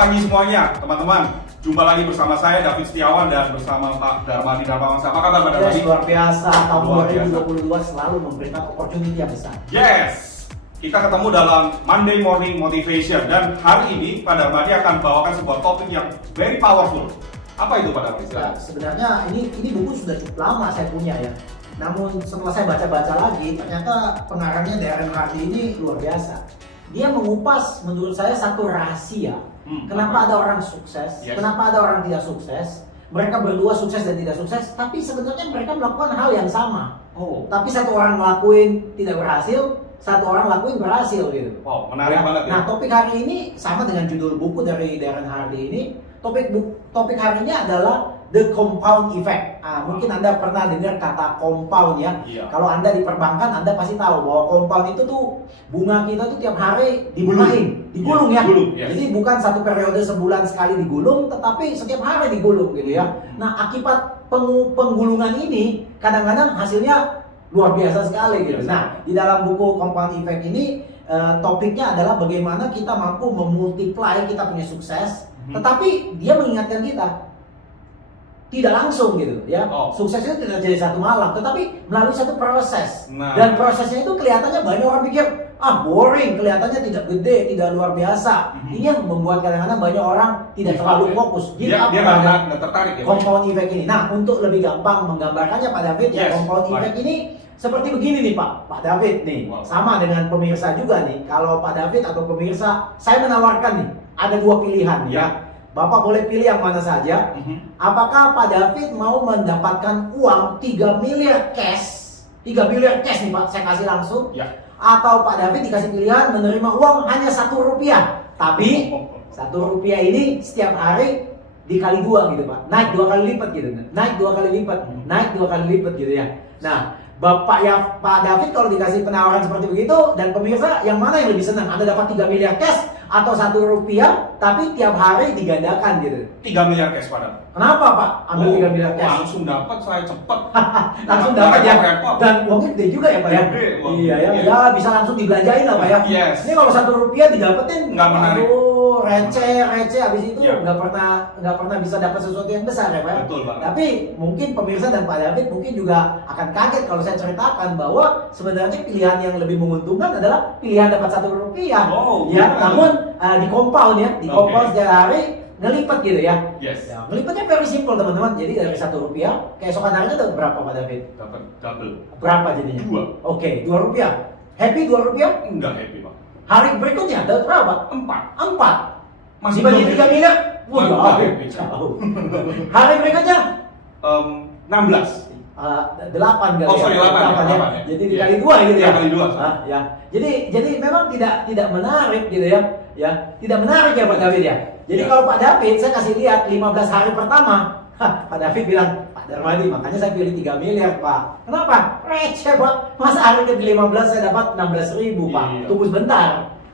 pagi semuanya, teman-teman. Jumpa lagi bersama saya David Setiawan dan bersama Pak Darmadi Darmawangsa. Apa kabar Pak Darmadi? Luar biasa, tahun Luar biasa. 2022 selalu memberikan opportunity yang besar. Yes! Kita ketemu dalam Monday Morning Motivation dan hari ini Pak Darmadi akan bawakan sebuah topik yang very powerful. Apa itu Pak Darmadi? Ya, sebenarnya ini buku sudah cukup lama saya punya ya. Namun setelah saya baca-baca lagi, ternyata pengarangnya Darren Hardy ini luar biasa. Dia mengupas menurut saya satu rahasia. Kenapa ada orang sukses, kenapa ada orang tidak sukses. Mereka berdua sukses dan tidak sukses, tapi sebenarnya mereka melakukan hal yang sama. Tapi satu orang ngelakuin tidak berhasil, satu orang lakuin berhasil gitu. Wow, menarik banget ya. Nah, topik hari ini sama dengan judul buku dari Darren Hardy ini. Topik hari ini adalah The Compound Effect. Mungkin Anda pernah dengar kata compound ya. Iya. Kalau Anda di perbankan, Anda pasti tahu bahwa compound itu tuh bunga kita tuh tiap hari digulung ya. Digulung, yes. Jadi bukan satu periode sebulan sekali digulung, tetapi setiap hari digulung gitu ya. Nah, akibat penggulungan ini kadang-kadang hasilnya luar biasa sekali gitu. Nah, di dalam buku Compound Effect ini topiknya adalah bagaimana kita mampu memultiply kita punya sukses, tetapi dia mengingatkan kita tidak langsung gitu ya. Sukses itu tidak jadi satu malam, tetapi melalui satu proses. Dan prosesnya itu kelihatannya banyak orang pikir boring, kelihatannya tidak gede, tidak luar biasa. Ini yang membuat kadang-kadang banyak orang tidak terlalu fokus. Dia nggak tertarik ya. Compound effect ini. Nah, untuk lebih gampang menggambarkannya Pak David, ya compound effect ini seperti begini nih Pak David nih. Sama dengan pemirsa juga nih. Kalau Pak David atau pemirsa, saya menawarkan nih ada dua pilihan ya. Bapak boleh pilih yang mana saja. Apakah Pak David mau mendapatkan uang 3 miliar cash? 3 miliar cash nih Pak, saya kasih langsung. Atau Pak David dikasih pilihan menerima uang hanya 1 rupiah. Tapi 1 rupiah ini setiap hari dikali 2 gitu Pak. Naik 2 kali lipat gitu. Naik 2 kali lipat. Naik 2 kali lipat gitu ya. Nah, Pak David kalau dikasih penawaran seperti begitu, dan pemirsa yang mana yang lebih senang? Anda dapat 3 miliar cash atau 1 rupiah tapi tiap hari digandakan gitu? 3 miliar cash padahal. Kenapa Pak ambil 3 miliar cash? Langsung dapat, saya cepet. Langsung dapat ya. Dan uangnya gede juga ya Pak ya? Iya ya, ya bisa langsung dibelanjain lah Pak ya. Ini kalau 1 rupiah didapetin nggak menarik. Receh habis itu nggak pernah bisa dapat sesuatu yang besar ya Pak ya. Betul banget. Tapi mungkin pemirsa dan Pak David mungkin juga akan kaget kalau saya ceritakan bahwa sebenarnya pilihan yang lebih menguntungkan adalah pilihan dapat 1 rupiah. Namun di compound ya, di compound setiap hari ngelipat gitu ya. Ya, ngelipatnya very simple teman-teman. Jadi dari 1 rupiah, keesokan harinya dapat berapa Pak David? Dapat double. Berapa jadinya? 2. Oke, 2 rupiah. Happy 2 rupiah? Enggak happy Pak. Hari berikutnya dapat berapa? 4. 4. Masih bagi 3 miliar? Wah, jauh. Hari berikutnya? 16. 8 kali. 8 ya. Jadi dikali 2 gitu ya. Dikali 2. Ya. Jadi memang tidak menarik gitu ya. Ya, tidak menarik ya Pak David ya. Jadi kalau Pak David saya kasih lihat 15 hari pertama, Pak David bilang, Pak Darmadi, makanya saya pilih 3 miliar Pak. Kenapa? Receh Pak. Masa hari ke-15 saya dapat 16.000 Pak. Tunggu sebentar.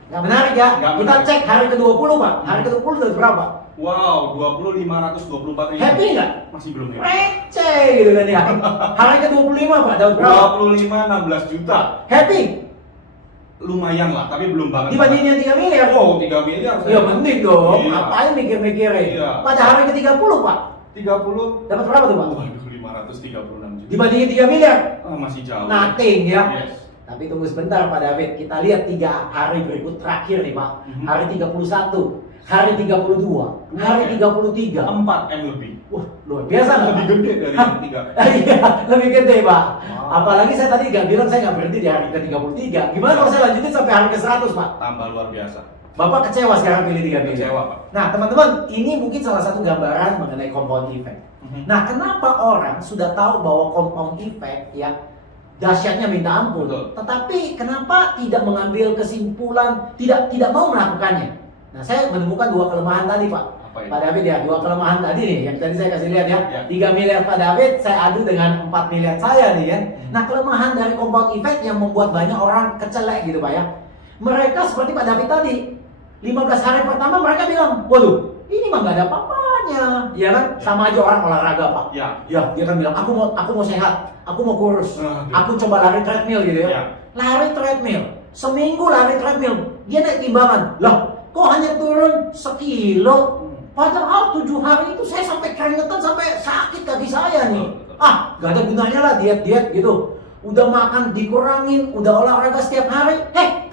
Nggak menarik ya. Kita cek hari ke-20 Pak. Hari ke-20 dapat berapa? Wow, 524.000. Happy nggak? Masih belum happy. Receh gitu kan ya. Hari ke-25 Pak dapat berapa? 16 juta. Happy? Lumayan lah, tapi belum banget. Dibandingin yang 3 miliar? 3 miliar. Iya mending dong. Ngapain mikir-mikirin? Pada hari ke-30 Pak. 30. Dapat berapa tuh Pak? Waduh, 536 juta. Dibandingin 3 miliar? Masih jauh. Nothing ya. Tapi tunggu sebentar Pak David. Kita lihat 3 hari berikut terakhir nih Pak. Hari 31, hari 32, hari 33. 4 M lebih. Wah, luar biasa nggak? Lebih gede dari yang 3. Iya, lebih gede Pak. Apalagi saya tadi nggak bilang saya nggak berhenti di hari ke-33. Gimana kalau saya lanjutin sampai hari ke-100 Pak? Tambah luar biasa. Bapak kecewa sekarang pilih 3 miliar? Kecewa Pak. Nah teman-teman, ini mungkin salah satu gambaran mengenai compound effect. Nah kenapa orang sudah tahu bahwa compound effect ya dahsyatnya minta ampun, tetapi kenapa tidak mengambil kesimpulan, tidak mau melakukannya? Nah saya menemukan 2 kelemahan tadi Pak. Pak David ya, 2 kelemahan tadi nih yang tadi saya kasih lihat ya. 3 miliar Pak David saya adu dengan 4 miliar saya nih ya. Nah kelemahan dari compound effect yang membuat banyak orang kecelek gitu Pak ya. Mereka seperti Pak David tadi, 15 hari pertama mereka bilang, waduh ini mah gak ada apa-apanya, ya kan? Sama aja orang olahraga Pak. Ya, dia kan bilang, aku mau sehat, aku mau kurus, aku coba lari treadmill gitu ya. Lari treadmill, seminggu lari treadmill, dia naik timbangan. Lah, kok hanya turun sekilo? Padahal 7 hari itu saya sampai keringetan, sampai sakit kaki saya nih. Gak ada gunanya lah diet-diet gitu. Udah makan dikurangin, udah olahraga setiap hari,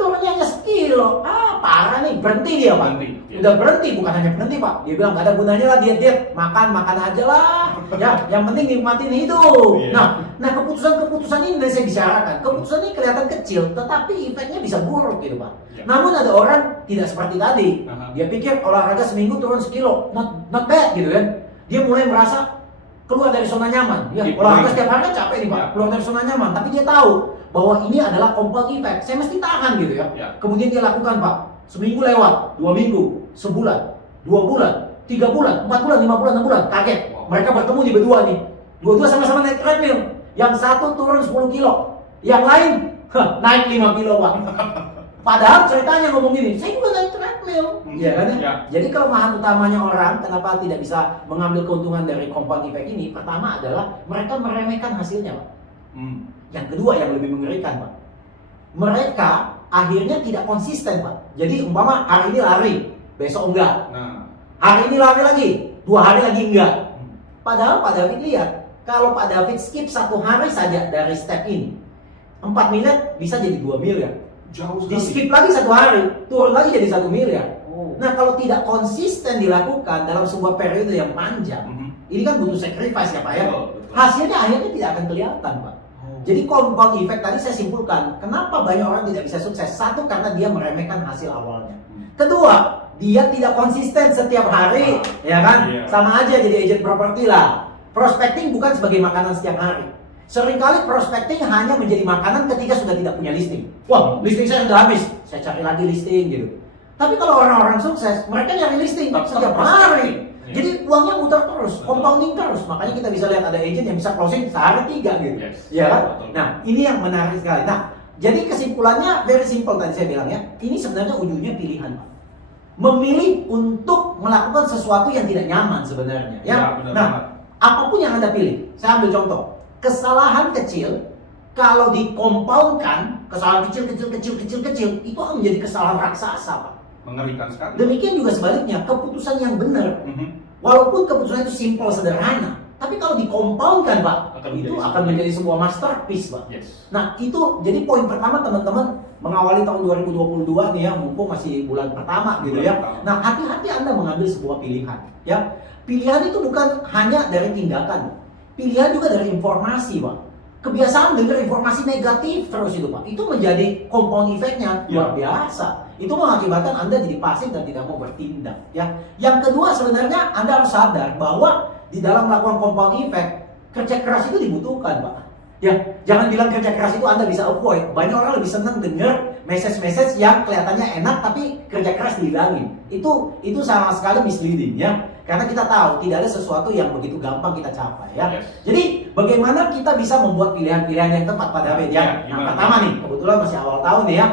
turunnya hanya sekilo. Parah nih, berhenti dia Pak. Udah berhenti, bukan hanya berhenti Pak. Dia bilang gak ada gunanya lah diet-diet, makan aja lah. Ya, yang penting nikmatin hidup. Nah keputusan ini yang saya bicarakan. Keputusan ini kelihatan kecil, tetapi efeknya bisa buruk gitu Pak. Namun ada orang tidak seperti tadi. Dia pikir olahraga seminggu turun sekilo, not bad gitu kan. Dia mulai merasa keluar dari zona nyaman. Ya, olahraga setiap hari kan capek nih Pak, keluar dari zona nyaman. Tapi dia tahu bahwa ini adalah compound effect. Saya mesti tahan gitu ya. Kemudian dia lakukan Pak. Seminggu lewat, 2 minggu, sebulan, 2 bulan, 3 bulan, 4 bulan, 5 bulan, 6 bulan. Kaget. Mereka bertemu di berdua nih. Dua-dua sama-sama naik treadmill. Yang satu turun 10 kilo. Yang lain naik 5 kilo Pak. Padahal ceritanya ngomong gini, saya juga naik treadmill, ya kan ya? Jadi kelemahan utamanya orang, kenapa tidak bisa mengambil keuntungan dari compound effect ini? Pertama adalah mereka meremehkan hasilnya, Pak. Yang kedua yang lebih mengerikan, Pak, mereka akhirnya tidak konsisten, Pak. Jadi umpama hari ini lari, besok enggak. Hari ini lari lagi, 2 hari lagi enggak. Padahal Pak David lihat, kalau Pak David skip 1 hari saja dari step ini, 4 miliar bisa jadi 2 miliar. Jauh sekali. Di skip lagi 1 hari, turun lagi jadi 1 miliar. Nah kalau tidak konsisten dilakukan dalam sebuah periode yang panjang, ini kan butuh sacrifice ya Pak ya. Hasilnya akhirnya tidak akan kelihatan Pak. Jadi compound effect tadi saya simpulkan, kenapa banyak orang tidak bisa sukses? Satu, karena dia meremehkan hasil awalnya. Kedua, dia tidak konsisten setiap hari, ya kan? Sama aja jadi agent properti lah. Prospecting bukan sebagai makanan setiap hari. Seringkali prospecting hanya menjadi makanan ketika sudah tidak punya listing. Wah, listing saya sudah habis, saya cari lagi listing gitu. Tapi kalau orang-orang sukses, mereka nyari listing setiap hari. Jadi uangnya muter terus, compounding terus. Makanya kita bisa lihat ada agent yang bisa closing sehari 3 gitu. Ya kan? Nah, ini yang menarik sekali. Nah, jadi kesimpulannya very simple tadi saya bilang ya. Ini sebenarnya ujungnya pilihan, Pak. Memilih untuk melakukan sesuatu yang tidak nyaman sebenarnya. Ya. Nah, apapun yang Anda pilih, saya ambil contoh. Kesalahan kecil kalau dikompaunkan, kesalahan kecil itu akan menjadi kesalahan raksasa, Pak. Mengerikan sekali. Demikian juga sebaliknya, keputusan yang benar, walaupun keputusan itu simpel sederhana, tapi kalau dikompaunkan, Pak, itu akan menjadi sebuah masterpiece, Pak. Nah, itu jadi poin pertama teman-teman mengawali tahun 2022 nih ya, mumpung masih bulan pertama gitu ya. Nah, hati-hati Anda mengambil sebuah pilihan, ya. Pilihan itu bukan hanya dari tindakan, pilihan juga dari informasi, Pak. Kebiasaan dengar informasi negatif terus itu, Pak, itu menjadi compound effect-nya luar biasa. Itu mengakibatkan Anda jadi pasif dan tidak mau bertindak, ya. Yang kedua, sebenarnya Anda harus sadar bahwa di dalam melakukan compound effect, kerja keras itu dibutuhkan, Pak. Ya, jangan bilang kerja keras itu Anda bisa avoid. Banyak orang lebih senang dengar message-message yang kelihatannya enak tapi kerja keras dihilangin. Itu sama sekali misleading, ya. Karena kita tahu tidak ada sesuatu yang begitu gampang kita capai, ya. Jadi bagaimana kita bisa membuat pilihan-pilihan yang tepat pada David, ya. Yang pertama nih, kebetulan masih awal tahun nih ya.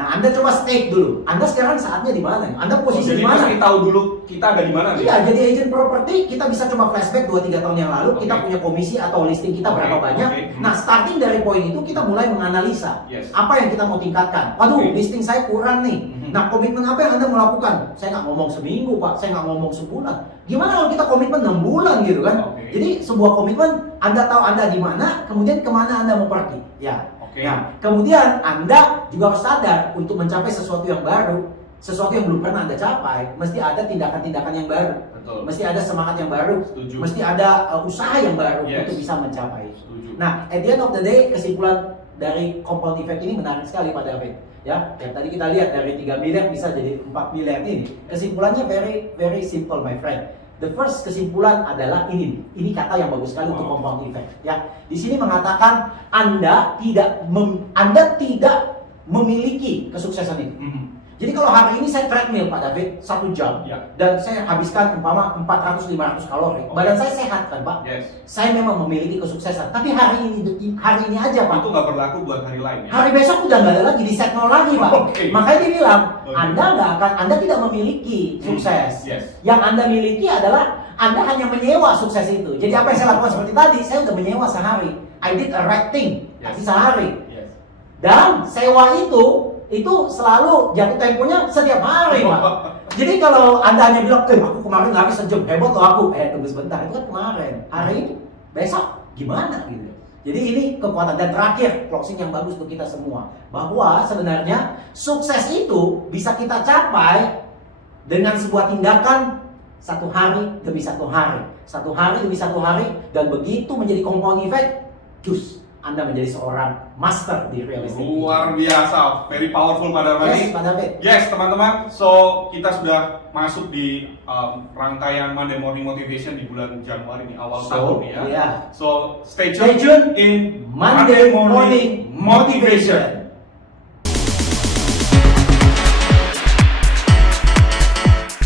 Nah, Anda coba stake dulu. Anda sekarang saatnya di mana? Anda posisi di mana? Jadi tahu dulu kita ada di mana nih. Iya, jadi agent properti kita bisa coba flashback 2-3 tahun yang lalu, kita punya komisi atau listing kita berapa banyak. Nah, starting dari poin itu kita mulai menganalisa apa yang kita mau tingkatkan. Waduh, listing saya kurang nih. Nah, komitmen apa yang Anda mau lakukan? Saya nggak ngomong seminggu, Pak. Saya nggak ngomong sebulan. Gimana kalau kita komitmen 6 bulan gitu kan? Jadi sebuah komitmen, Anda tahu Anda di mana, kemudian kemana Anda mau pergi. Ya. Nah, kemudian Anda juga harus sadar untuk mencapai sesuatu yang baru, sesuatu yang belum pernah Anda capai, mesti ada tindakan-tindakan yang baru. Mesti ada semangat yang baru. Mesti ada usaha yang baru untuk bisa mencapai. Nah, at the end of the day, kesimpulan dari compound effect ini menarik sekali Pak David. Ya, yang tadi kita lihat dari 3 miliar bisa jadi 4 miliar ini. Kesimpulannya very simple my friend. The first kesimpulan adalah ini kata yang bagus sekali untuk compound effect. Ya, di sini mengatakan Anda tidak memiliki kesuksesan itu. Jadi kalau hari ini saya treadmill Pak David 1 jam dan saya habiskan umpama 400-500 kalori, badan saya sehat kan Pak? Saya memang memiliki kesuksesan. Tapi hari ini aja Pak. Itu nggak berlaku buat hari lain. Ya? Hari besok udah nggak ada lagi, di set nol lagi Pak. Makanya dia bilang Anda tidak memiliki sukses. Yang Anda miliki adalah Anda hanya menyewa sukses itu. Jadi apa yang saya lakukan seperti tadi, saya udah menyewa sehari. I did a right thing, tapi sehari. Dan sewa itu itu selalu jatuh temponya setiap hari, Pak. Jadi kalau Anda hanya bilang, aku kemarin lari sejam, hebat loh aku. Tunggu sebentar, itu kan kemarin. Hari ini, besok gimana gitu. Jadi ini kekuatan. Dan terakhir, closing yang bagus untuk kita semua. Bahwa sebenarnya sukses itu bisa kita capai dengan sebuah tindakan satu hari demi satu hari. Satu hari demi satu hari. Dan begitu menjadi compound effect, cus. Anda menjadi seorang master di real estate. Luar biasa, very powerful Pak Darmadi. Yes, Pak David. Yes, teman-teman. So, kita sudah masuk di rangkaian Monday Morning Motivation di bulan Januari di awal tahun ya. Yeah. So, stay Stay tuned tuned in Monday Morning Motivation.